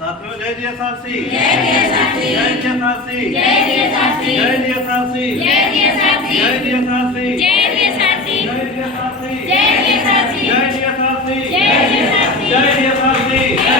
साथियों जय जय सारसी, जय जय सारसी, जय जय सारसी, जय जय सारसी, जय जय सारसी, जय जय सारसी, जय जय सारसी, जय जय सारसी, जय जय सारसी, जय जय सारसी, जय जय सारसी, जय जय सारसी, जय जय सारसी, जय जय सारसी, जय